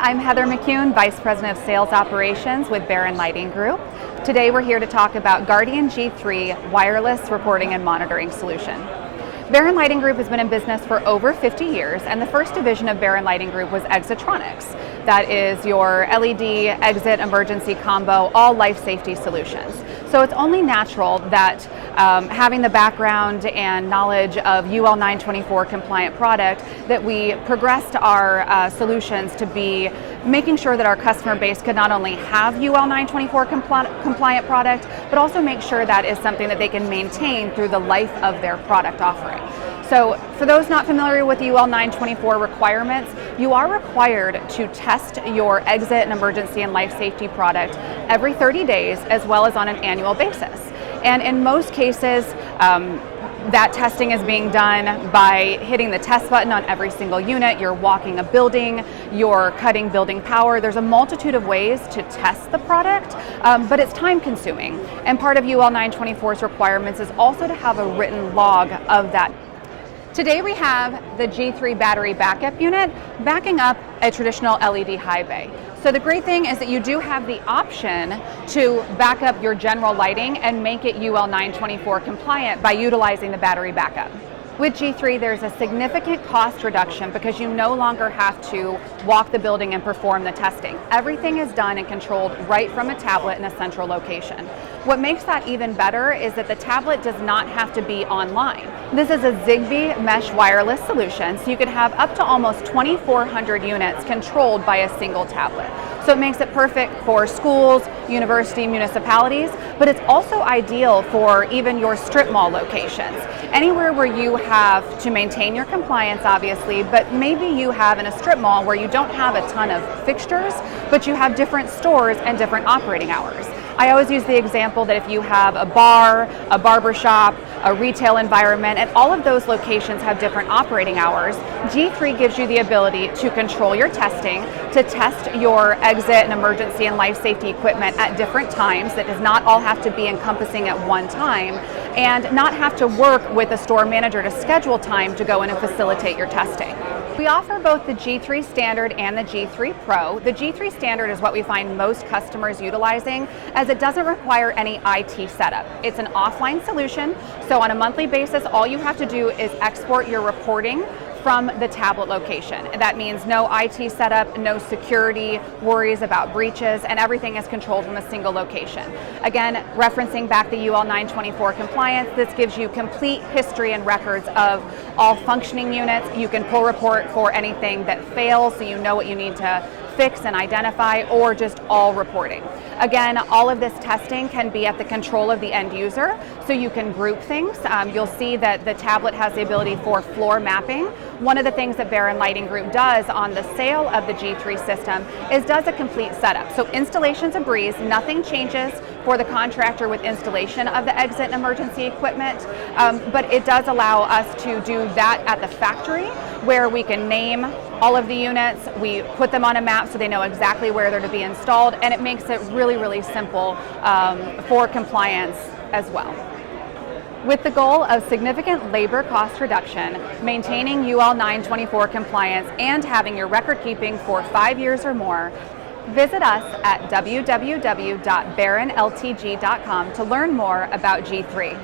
I'm Heather McCune, Vice President of Sales Operations with Barron Lighting Group. Today we're here to talk about Guardian G3 wireless reporting and monitoring solution. Barron Lighting Group has been in business for over 50 years, and the first division of Barron Lighting Group was Exitronix. That is your LED, exit, emergency combo, all life safety solutions. So it's only natural that having the background and knowledge of UL 924 compliant product, that we progressed our solutions to be making sure that our customer base could not only have UL 924 compliant product, but also make sure that is something that they can maintain through the life of their product offering. So for those not familiar with UL 924 requirements, you are required to test your exit and emergency and life safety product every 30 days as well as on an annual basis. And in most cases, that testing is being done by hitting the test button on every single unit. You're walking a building, you're cutting building power. There's a multitude of ways to test the product, but it's time consuming. And part of UL 924's requirements is also to have a written log of that. Today we have the G3 battery backup unit backing up a traditional LED high bay. So the great thing is that you do have the option to back up your general lighting and make it UL 924 compliant by utilizing the battery backup. With G3, there's a significant cost reduction because you no longer have to walk the building and perform the testing. Everything is done and controlled right from a tablet in a central location. What makes that even better is that the tablet does not have to be online. This is a Zigbee mesh wireless solution, so you could have up to almost 2,400 units controlled by a single tablet. So it makes it perfect for schools, university, municipalities, but it's also ideal for even your strip mall locations. Anywhere where you have to maintain your compliance, obviously, but maybe you have in a strip mall where you don't have a ton of fixtures, but you have different stores and different operating hours. I always use the example that if you have a bar, a barber shop, a retail environment, and all of those locations have different operating hours, G3 gives you the ability to control your testing, to test your exit and emergency and life safety equipment at different times. That does not all have to be encompassing at one time, and not have to work with a store manager to schedule time to go in and facilitate your testing. We offer both the G3 Standard and the G3 Pro. The G3 Standard is what we find most customers utilizing, as it doesn't require any IT setup. It's an offline solution, so on a monthly basis, all you have to do is export your reporting from the tablet location. That means no IT setup, no security worries about breaches, and everything is controlled from a single location. Again, referencing back the UL 924 compliance, this gives you complete history and records of all functioning units. You can pull report for anything that fails, so you know what you need to fix and identify, or just all reporting. Again, all of this testing can be at the control of the end user, so you can group things. You'll see that the tablet has the ability for floor mapping. One of the things that Barron Lighting Group does on the sale of the G3 system is does a complete setup. So installation's a breeze, nothing changes for the contractor with installation of the exit and emergency equipment, but it does allow us to do that at the factory, where we can name all of the units, we put them on a map so they know exactly where they're to be installed, and it makes it really, really simple for compliance as well. With the goal of significant labor cost reduction, maintaining UL 924 compliance, and having your record keeping for 5 years or more, visit us at www.barronltg.com to learn more about G3.